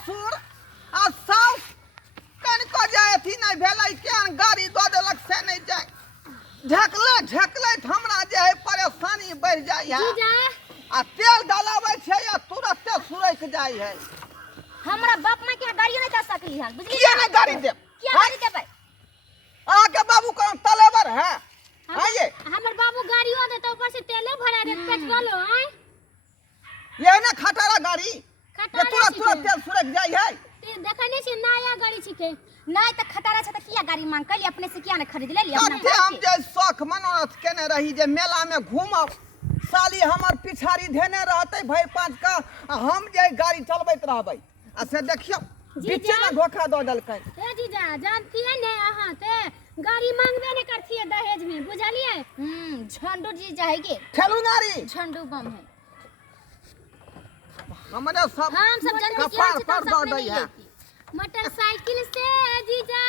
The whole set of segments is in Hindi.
ससुर आ साउस कनिको जाय अथी नहीं भेलै केहन गाड़ी दऽ देलक से नहीं जाय झकले हमरा जे है परेशानी बढ़ जाय है जीजा आ तेल डालाबै छै आ तुरंते सुरैक जाय है हमरा बाप मां के गाड़ी नहीं दे सकली है बुझली किया नहीं गाड़ी दे क्या गाड़ी देबै आके बाबू कौन तलेबर है ये हमर बाबू गाड़ियो दे तो ऊपर से तेलो भरा दे पेट्रोलो हैं ये ना खटारा गाड़ी ये खटारा तुरंत तेल सुरैक जाय है ते देखने से नया गाड़ी छिके नहीं त खटारा छ त किया गाड़ी मांग कली अपने से किया न खरीद ले लिया कते हम जे शौक मनोरथ केने रही जे मेला में घूमब साली हमर पिछाड़ी धेने रहते भर पांच का हम जे गाड़ी चलबैत रहबै आ से देखियो बीचे में धोखा दऽ देलकै ए जीजा जानतिए ने अहां ते गाड़ी मांगबे ने करथिए दहेज में बुझलिए झंडू जीजा है के ठेलू गाड़ी झंडू बम है हमरे सब हम सब जनती कपार पर दऽ दै है मोटरसाइकिल से जीजा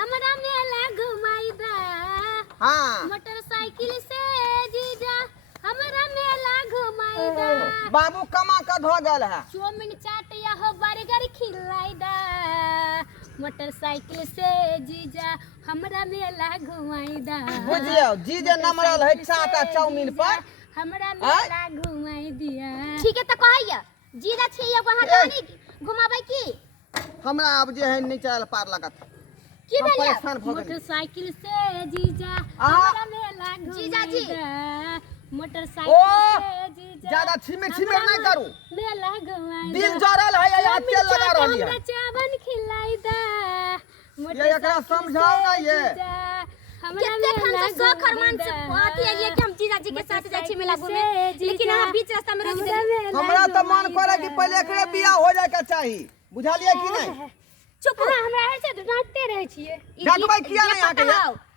हमरा मेला घुमाई दा हां मोटरसाइकिल से जीजा हमरा मेला घुमाई दा बाबू कमा के धऽ गेल है चौमिन चाट या हो बर्गर खिलाई दा मोटरसाइकिल से जीजा हमरा मेला घुमाई दा बुझियो जी जे नमरल है चाटा चाउमीन पर हमरा मेला घुमाई दिया ठीक है त कहैया जीजा छियै वहां जानी घुमाबै की हमरा अब जे है नहीं चल पार लगत की हम भेलिया परेशान भ गेली मोटरसाइकिल से जीजा हमरा मेला जीजा जी ओ मोटरसाइकिल से जीजा ज्यादा छिमे नहीं करू मेला घुमाई दिल जरल है या तेल लगा रहली है हमरा चावल खिलाई दा ये एकरा समझाओ ना ये कितने खन से सो खरमान से आती है ये कि हम जीजा जी के साथ जाय छी मेला घूमे लेकिन हम बीच रास्ता में रोक दे हमरा तो मन करे कि पहले एकरे बियाह हो जाए के चाहिए बुझालिए कि नहीं चुप हमरा ऐसे डांटते रहे छिए डांटबै किया नहीं आके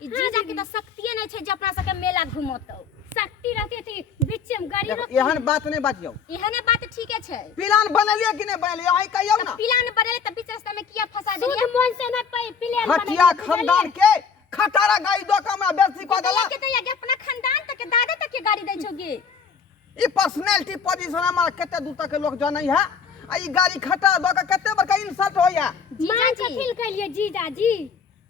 ई जीजा के तो शक्ति नहीं छै जे अपना सके मेला घुमोतो शक्ति रहती थी बीच में गाड़ी रोक एहन बात नहीं बाजियो एहने बात ठीके छै प्लान बनलिए कि नहीं बनलिए आई कहियो ना प्लान बनले त बीच रास्ता में किया फंसा देलिए सुध मन से न प्लान हटिया खानदान के खटारा गाड़ी दो के हमरा बेइज्जती क देला के तो अपना खानदान तक के दादा तक के गाड़ी दै छोगे ई पर्सनालिटी पोजीशन हमारा केते दूर तक के लोग जानै है आ ई गाड़ी खटा दो के केते बड़का इंसल्ट होया जीजा जी फील कर लिए जीजा जी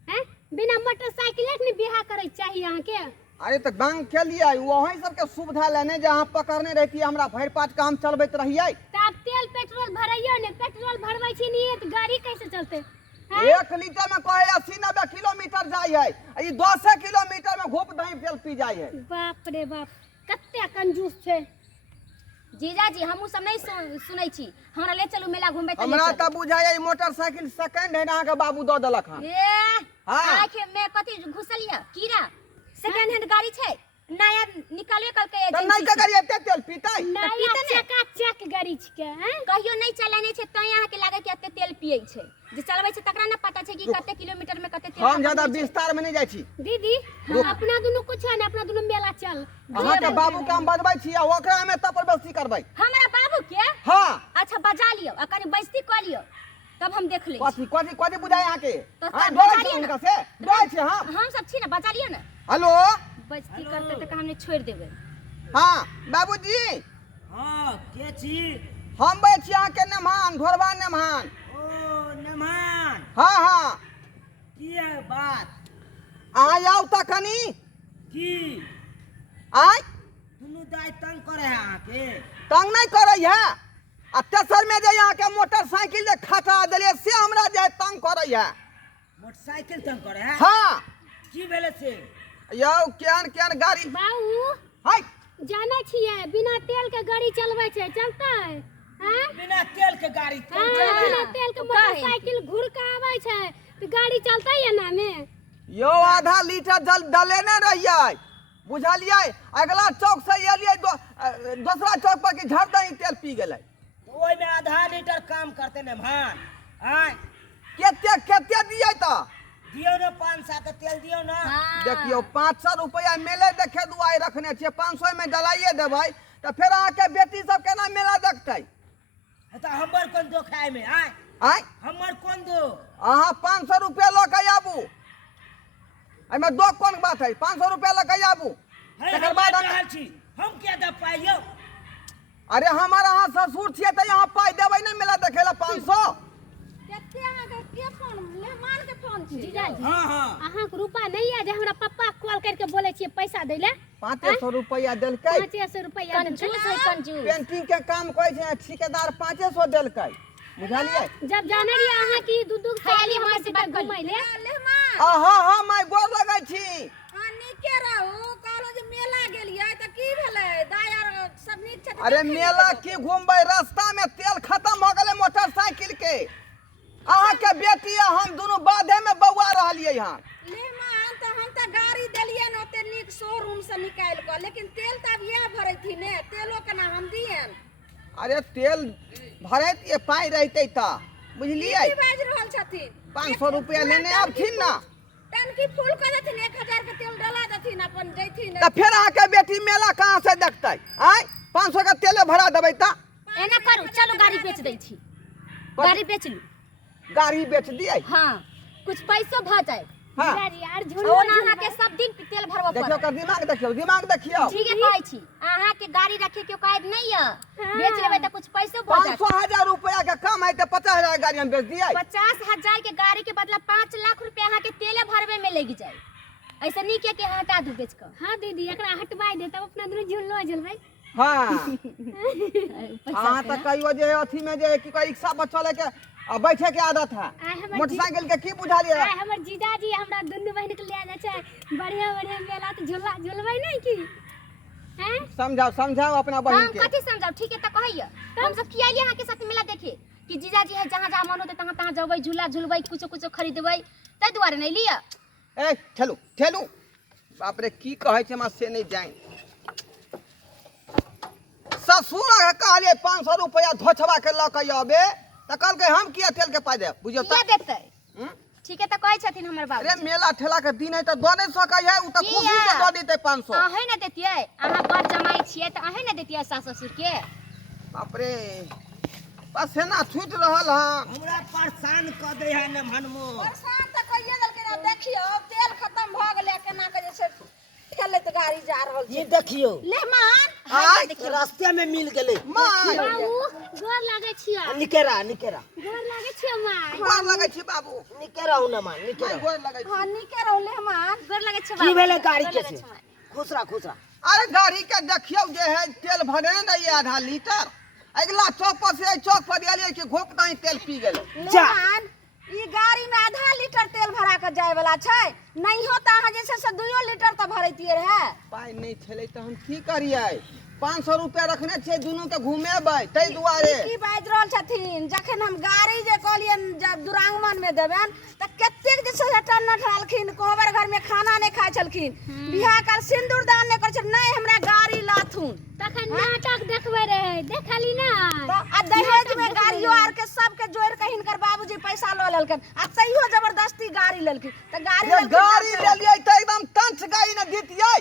हैं बिना मोटरसाइकिल के बियाह करे चाहिए यहां के अरे तो गांग के लिए वही सब के सुविधा लेने जहां पकड़ने रहती हमरा भर पाट काम चलबैत रहिए तब तेल पेट्रोल भरइयो ने पेट्रोल भरबै छी नहीं तो गाड़ी कैसे चलते 1 लीटर में कहे 80-90 किलोमीटर जाय है ई 10 किलोमीटर में घूप दही तेल पी जाय है बाप रे बाप कते कंजूस छे जीजा जी हमहु सब नहीं सुनै छी हमरा ले चलू मेला घुमबे त हमरा त बुझाय ई मोटरसाइकिल सेकंड हैंड अहाँ के बाबू द देलक हां आंख में कथि घुसलिया कीड़ा सेकंड हैंड गाड़ी छै नया निकालबे करके त नहीं के गाड़ी एते तेल पीतै नया चकाचक गाड़ी छिके हैं कहियो नहीं चलाने छै त यहां के लागे कि एते तेल पियै छै जे चलबै छै तकरा न पता छै कि कते किलोमीटर में कते तेल हम ज्यादा विस्तार में नहीं जाय छी दीदी अपना दुनु कुछ है न अपना दुनु मेला चल अहाँ के बाबू के हम बजबै छी आ ओकरा में तपरबस्ती करबै हमरा बाबू के हां अच्छा बजा लियो आ कनी बेइज्जती क लियो तब हम देख ले कथि बुझाय अहाँ के हां डरै छी उनका से डरै छी हम सब छी न बजा लियो न हेलो बेइज्जती करते त हमने छोड़ देबे हां बाबूजी हां के छी हम बै छी अहाँ के नमान घोरबा नमान ओ नमान हां की है बात आ आउ त कनी की आय दुनु दाई तंग करे है आके तंग नहीं करे है आ तेसर में जे यहाँ के मोटरसाइकिल जे खटा देलिए से हमरा जे तंग करे है मोटरसाइकिल तंग करे है हां की भेले से यौ केहन गाड़ी बाऊ हाय जाने छिए बिना तेल के गाड़ी चलबै छै चलतै हैं बिना तेल के गाड़ी बिना तेल के मोटरसाइकिल घुर के आबै छै त गाड़ी चलतै एना में यो आधा लीटर जल डलेने रहिए बुझलिए अगला चौक से एलिए दूसरा चौक पर कि झड़ दही तेल पी गेलै ओइ में आधा लीटर काम करते ने भान हां केते दिए त दियो न 500 तेल दियो न देखियो 500 रुपया मेले देखे दुआई रखने छे 500 में डलाइए देबै त फिर अहाँ के बेटी सब केना मेला देखतै त हमर कोन दो खाए में आय हमर कोन दो अहाँ 500 रुपया ल के आबू एमे दो कोन बात है 500 रुपया ल के आबू तकर बाद हम क्या द पाइयो अरे हमारा अहाँ ससुर छिए त यहाँ पाई देबै नहीं मेला देखे ला 500 जीजाजी हाँ हाँ अहाँ के रुपा नहीं है जे हमरा पप्पा कॉल करके बोले छिए पैसा दै ले 500 रुपया देलकै 500 रुपया कंजूस है कंजूस। पेंटिंग के काम करै छै ठेकेदार 500 देलकै बुझलियै जब जाने रही अहाँ की दूध खयाली माँ से बात कर घुमाई ले हाँ हाँ मैं गोर लगै छी नीके रहू कहलो जे मेला गेलियै त की भेलै दायर सब नीक छै अरे मेला की घूमबै रास्ता में तेल खत्म हो गेलै मोटरसाइकिल के अहाँ के बेटी आ हम दोनों बाधे में बौआ रहलियै हन लेमान त हम त गाड़ी देलियै न ओते नीक शोरूम से निकाल क लेकिन तेल त अब यह भरैथि ने तेलो के ना हम दियन अरे तेल भरैत ये पाई रहते त बुझलियै की बाज रहल छथिन 500 रुपया लेने आबथिन ना टंकी फुल कर देथिन 1000 के तेल डला देथिन अपन जैथिन त फिर अहाँ के बेटी मेला कहाँ से देखतै आय 500 के तेले भरा देबै त एना करू चलो गाड़ी बेच दै छी गाड़ी बेच लू गाड़ी बेच दियै हाँ कुछ पैसो भ जाए हाँ जीजाजी यार और झुलो अहाँ के सब दिन तेल भरबो देखियो पड़त कर दिमाग देखियो ठीक है कहै छी अहाँ के गाड़ी रखे के काज नहीं है बेच लेबै त कुछ पैसो भ जाए 500,000 रुपया के कम है त 50,000 गाड़ी हम बेच दियै 50,000 के गाड़ी के बदला 5 लाख रुपया अहाँ के तेले भरबे में लग जाए ऐसे नहीं के हटा दू बेच कर हां दीदी एकरा हटवाई दे तब अपना दुनु झुलो जलबै हाँ हाँ त कहियो जे अथी में जे की कह रिक्शा पर चले के आ बैठे के आदत है आय हमर मोटरसाइकिल के की बुझालियै आय हमर जीजाजी हमरा दुनु बहिन के ले जाय छै बढ़िया बढ़िया मेला त झूला झुलबै नहीं की हैं समझाओ अपना बहिन हम के कथी समझाओ ठीक है त कहैया हम सब किया यहाँ के साथ मेला देखे कि जीजाजी है जहाँ जहाँ मन होते तहाँ तहाँ जबै झूला झुलबै कुछो कुछो खरीदबै तै दुआरे नहीं लिया ए ठेलू बाप रे की कहै छै हमरा से नहीं जान ससुर के कहलिए 500 रुपया धोछवा के ल के आबे त कहलकै हम किया तेल के पाइ दे बुझियो किया त देतै ठीक है त कहै छथिन हमर बाबू अरे मेला ठेला के दिन है त दो नहीं सकै है उ त किया? खुशी से दो देतै 500 अहे न देतियै अहाँ बड़ जमाई छियै त अहे न देतियै सास ससुर के बाप रे पसेना छूट रहल हां हमरा परेशान क दे है ने मनमो परेशान त कहिए देलकै ना देखियो तेल खत्म भ गेलै केना के जे छै ठेलैत गाड़ी जा रहल ये देखियो लेमान आय रास्ते में मिल गेले माय बाबू गोर लागे छियै निकेरा गोर लागे छियै माय गोर लगै छी बाबू निकेरा हूं ना मान निकेरा गोर लगै छी हां नीके रहू लेमान गोर लगै छै की भेले गाड़ी गोर के लगै से छै माय। खुसरा अरे गाड़ी के देखियो जे है तेल भरे नहीं आधा लीटर अगला चौक पर से चौक पर गेलिए कि घोप दही तेल पी गेलै जा लेमान ई गाड़ी में आधा लीटर तेल भरा के जाय वाला छै नहीं हो त अहाँ जे छै से 2 लीटर त भरैतिए रहे पाइ नहीं छलै त हम की करियै 500 रुपया रखने छियै दुनू के घुमेबै तै दुआरे की बाज रहल छथिन जखन हम गाड़ी जे कहलियन जब दुरांगमन में देबन त कतेक जे छै टन ढालखिन कोहबर घर में खाना नहीं खाय छलखिन बियाह काल सिंदूर दान नहीं कर छल नहीं हमरा गाड़ी लाथुन तखन नाटक देखबै रहे देखली ना तो आ दहेज में गाड़ियों आर के सब के जोड़ के हिनकर बाबूजी पैसा ल लेलकन आ तैयो जबरदस्ती गाड़ी लेलखिन त गाड़ी ये लेलखिन गाड़ी लेलियै त एकदम टंच गाड़ी न दितियै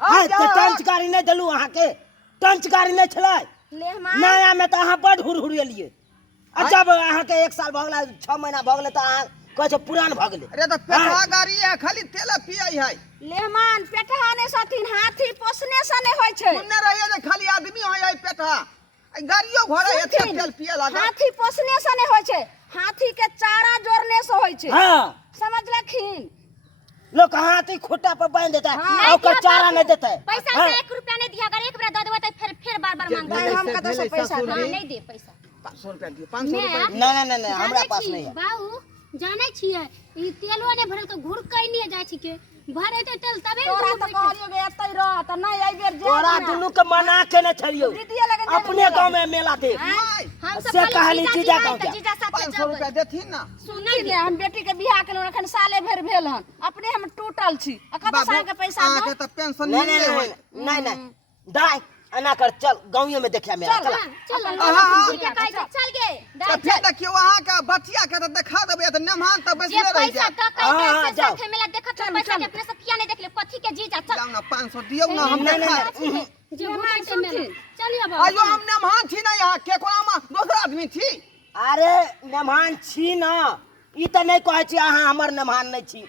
हां त टंच गाड़ी नहीं देलू अहाँ के टंच गाड़ी नहीं छलै लेहमान नया में त अहाँ बड़ हुरहुरियलिए आ जब अहाँ के 1 साल भ गेलै 6 महीना भ गेलै त अहाँ कहै छै पुरान भ गेलै अरे त पेटवा गाड़ी है खाली तेल पियै है लेहमान पेटहा ने सथिन हाथी पोसने से नहीं होय छै सुनने रहिए जे खाली आदमी होय है पेटवा आई गाड़ियो घोड़े एते सुनथिन, तेल पिए लागल हाथी पोसने से नहीं होय छै हाथी के चारा जोड़ने से होय छै हां समझलखिन लोग हाथी खूंटा पर बांध देता है और ओकर चारा नहीं देता है पैसा हाँ। से 1 रुपया नहीं दिया अगर एक बार दे देबै त फिर बार जे मांगबै भेलै हम से कतऽ से भेलै पैसा ससुर हां जी नहीं दे पैसा 500 रुपया दिए 500 रुपया नहीं हमरा पास नहीं है बाबू जानै छियै ई तेलो ने भरल के घुर कई नहीं जाय छिके भरेते तेल तबे तोरा त कहलियो गे एतै रह त नहीं आई बेर तोरा दुनू के मना के न छलियो दीदीए लगे जेबै अपने गांव में मेला देख माय हम से सब कहानी कहली जीजा जीजा गाँव है जा। त जीजा साथ 500 जबै रुपया देथिन ना सुनै ने हम बेटी के बियाह केलहुँ एखन साले भरि भेल हन अपने हम टूटल छी आ कतऽ से के पैसा अहाँ दो के त पेंशन नहीं मिले नहीं होय नहीं नहीं दाई एना कर चल गांव में देखिया मेला चल चल जीजा कहै छै चल गे त फिर देखियो अहाँ के बचिया के त देखा देबै त नेमान त जे बचले रह पैसा जाए द हाँ, कह के जाओ। साथे मेला देखत पैसा के अपने से किया नहीं देख ले कथी के जीजा चल जाओ ना 500 दियौ ना हम नहीं, देखा नहीं, जे घुरते मेला चलिए बाबू आइयो हम नेमान छी ना यहाँ के कोना दोसर आदमी छी अरे मेहमान छी न ई त नहीं कहै छी अहाँ हमर मेहमान नहीं छी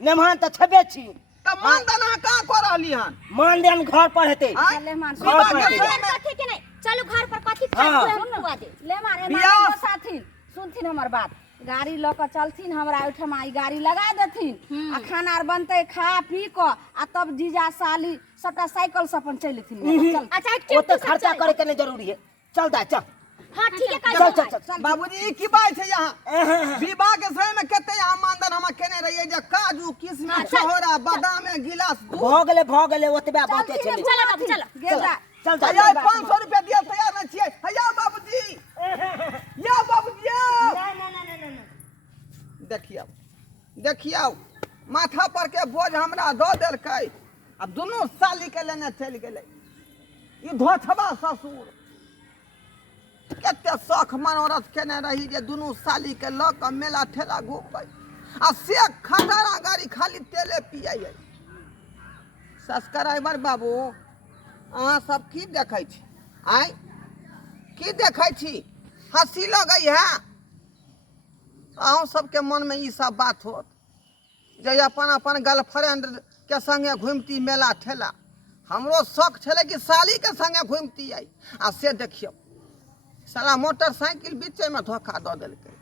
मेहमान त छबे छी त मानदान अहाँ कहाँ कऽ रहली हन मान देन घर पर हेते आँय? लेमान घर पर बात हेते है। कथी के नहीं चलो घर पर कथी हाँ। खाए हम खुआ दे लेमान एना बियाह- बसाथिन सुनथिन हमर बात गाड़ी ल के चलथिन हमरा ओहिठाम आई गाड़ी लगा देथिन आ खाना आर बनते खा पी क आ तब जीजा साली सबटा साइकिल से अपन चलथिन चल अच्छा एक वो तो टेम्पू से खर्चा चल। करे के नहीं जरूरी है। चल दा चल हाँ ठीक है चल चल कर चल। बाबूजी ई की बात है यहाँ विवाह के समय में कते यहाँ मानदन हम केने रहिए जे काजू किशमिश छोहरा बादाम गिलास दूध भ गेले ओतबे बाते छले। चलो बाबू चलो गेला चल चल हया 500 रुपया दिया तैयार न छिए हया बाबूजी या बाबूजी देखियो देखियो माथा पर के बोझ हमरा दो देलकै अब दोनों साली के लेने चल गेलै ई धोछबा ससुर कते शौख मनोरथ केने रही जे दोनों साली के ल के मेला ठेला घूमबै आ से खटारा गाड़ी खाली तेले पियै सब्सक्राइबर बाबू अहाँ सब की देखै छी आइ की देखै छी हंसी लगै है अहूँ सबके मन में ई सब बात होत जे अपन अपन गर्लफ्रेंड के संगे घूमती मेला ठेला हमरो शौक छलै कि साली के संगे घूमती आई आ से देखियो साला मोटरसाइकिल बीचे में धोखा दऽ देलकै